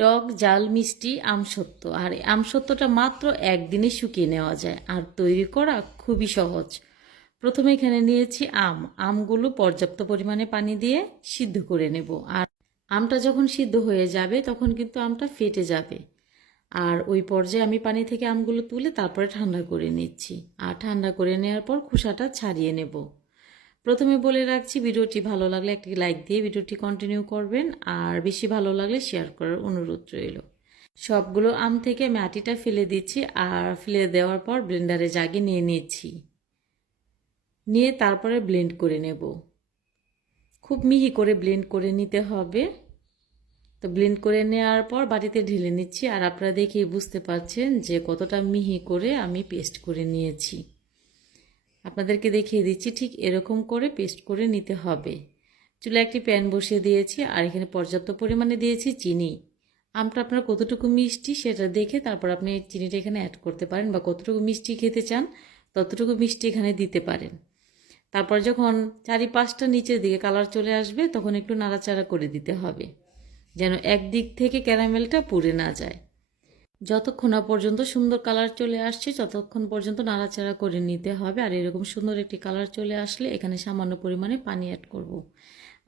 টক ঝাল মিষ্টি আমসত্ত্ব। আর এই আমসত্ত্বটা মাত্র একদিনে শুকিয়ে নেওয়া যায় আর তৈরি করা খুবই সহজ। প্রথমে এখানে নিয়েছি আমগুলো পর্যাপ্ত পরিমাণে পানি দিয়ে সিদ্ধ করে নেব। আর আমটা যখন সিদ্ধ হয়ে যাবে তখন কিন্তু আমটা ফেটে যাবে। আর ওই পর্যায়ে আমি পানি থেকে আমগুলো তুলে তারপরে ঠান্ডা করে নিচ্ছি। আর ঠান্ডা করে নেওয়ার পর খোসাটা ছাড়িয়ে নেব। প্রথমে বলে রাখছি, ভিডিওটি ভালো লাগলে একটি লাইক দিয়ে ভিডিওটি কন্টিনিউ করবেন, আর বেশি ভালো লাগলে শেয়ার করার অনুরোধ রইল। সবগুলো আম থেকে আমি আটিটা ফেলে দিচ্ছি, আর ফেলে দেওয়ার পর ব্লেন্ডারে জাগে নিয়ে নিচ্ছি। নিয়ে তারপরে ব্লেন্ড করে নেব। খুব মিহি করে ব্লেন্ড করে নিতে হবে। তো ব্লেন্ড করে নেওয়ার পর বাটিতে ঢেলে নিচ্ছি। আর আপনারা দেখেই বুঝতে পারছেন যে কতটা মিহি করে আমি পেস্ট করে নিয়েছি। আপনাদেরকে দেখিয়ে দিচ্ছি, ঠিক এরকম করে পেস্ট করে নিতে হবে। চুলায় একটি প্যান বসিয়ে দিয়েছি, আর এখানে পর্যাপ্ত পরিমাণে দিয়েছি চিনি। আমটা আপনার কতটুকু মিষ্টি সেটা দেখে তারপর আপনি চিনিটা এখানে অ্যাড করতে পারেন, বা কতটুকু মিষ্টি খেতে চান ততটুকু মিষ্টি এখানে দিতে পারেন। তারপর যখন চারিপাশটা নিচের দিকে কালার চলে আসবে তখন একটু নাড়াচাড়া করে দিতে হবে, যেন একদিক থেকে ক্যারামেলটা পুড়ে না যায়। যতক্ষণ না পর্যন্ত সুন্দর কালার চলে আসছে ততক্ষণ পর্যন্ত নাড়াচাড়া করে নিতে হবে। আর এরকম সুন্দর একটি কালার চলে আসলে এখানে সামান্য পরিমাণে পানি অ্যাড করব।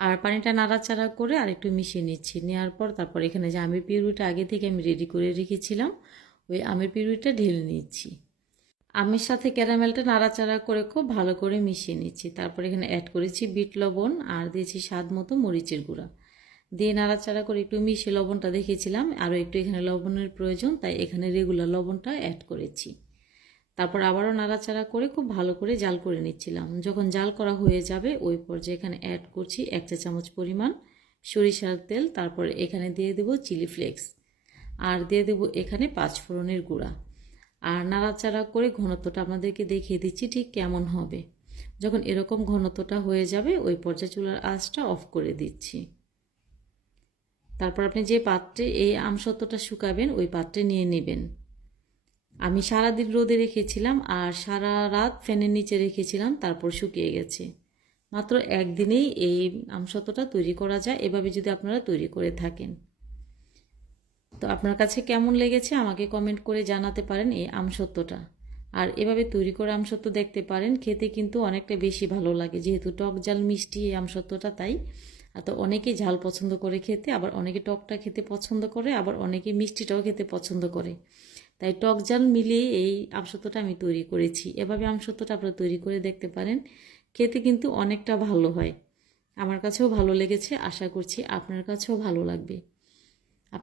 আর পানিটা নাড়াচাড়া করে আর একটু মিশিয়ে নিচ্ছি। নেওয়ার পর তারপর এখানে যে আমের পিউরিটা আগে থেকে আমি রেডি করে রেখেছিলাম, ওই আমের পিউরিটা ঢেলে নিচ্ছি। আমের সাথে ক্যারামেলটা নাড়াচাড়া করে খুব ভালো করে মিশিয়ে নিচ্ছি। তারপর এখানে অ্যাড করেছি বিট লবণ, আর দিয়েছি স্বাদ মতো মরিচের গুঁড়া। দিয়ে নাড়াচাড়া করে একটু মিশিয়ে লবণটা দেখেছিলাম আরও একটু এখানে লবণের প্রয়োজন, তাই এখানে রেগুলার লবণটা অ্যাড করেছি। তারপর আবারও নাড়াচাড়া করে খুব ভালো করে জাল করে নিচ্ছিলাম। যখন জাল করা হয়ে যাবে ওই পর্যায়ে এখানে অ্যাড করছি 1 চা চামচ পরিমাণ সরিষার তেল। তারপর এখানে দিয়ে দেব চিলি ফ্লেক্স, আর দিয়ে দেব এখানে 5 ফোড়নের গুঁড়া। আর নাড়াচাড়া করে ঘনত্বটা আপনাদেরকে দেখিয়ে দিচ্ছি ঠিক কেমন হবে। যখন এরকম ঘনত্বটা হয়ে যাবে ওই পর্যায়ে চুলার আঁচটা অফ করে দিচ্ছি। তারপর আপনি যে পাত্রে এই আমসত্ত্বটা শুকাবেন ওই পাত্রে নিয়ে নেবেন। আমি সারাদিন রোদে রেখেছিলাম আর সারা রাত ফ্যানের নিচে রেখেছিলাম, তারপর শুকিয়ে গেছে। মাত্র একদিনেই এই আমসত্ত্বটা তৈরি করা যায়, এভাবে যদি আপনারা তৈরি করে থাকেন। তো আপনার কাছে কেমন লেগেছে আমাকে কমেন্ট করে জানাতে পারেন এই আমসত্ত্বটা। আর এভাবে তৈরি করে আমসত্ত্ব দেখতে পারেন, খেতে কিন্তু অনেকটা বেশি ভালো লাগে, যেহেতু টক ঝাল মিষ্টি এই আমসত্ত্বটা। তাই তো অনেকেই ঝাল পছন্দ করে খেতে, আবার অনেকে টকটা খেতে পছন্দ করে, আবার অনেকে মিষ্টিটাও খেতে পছন্দ করে। তাই টক ঝাল মিলিয়ে এই আমসত্ত্বটা আমি তৈরি করেছি। এভাবে আমসত্ত্বটা আপনারা তৈরি করে দেখতে পারেন, খেতে কিন্তু অনেকটা ভালো হয়। আমার কাছেও ভালো লেগেছে, আশা করছি আপনার কাছেও ভালো লাগবে।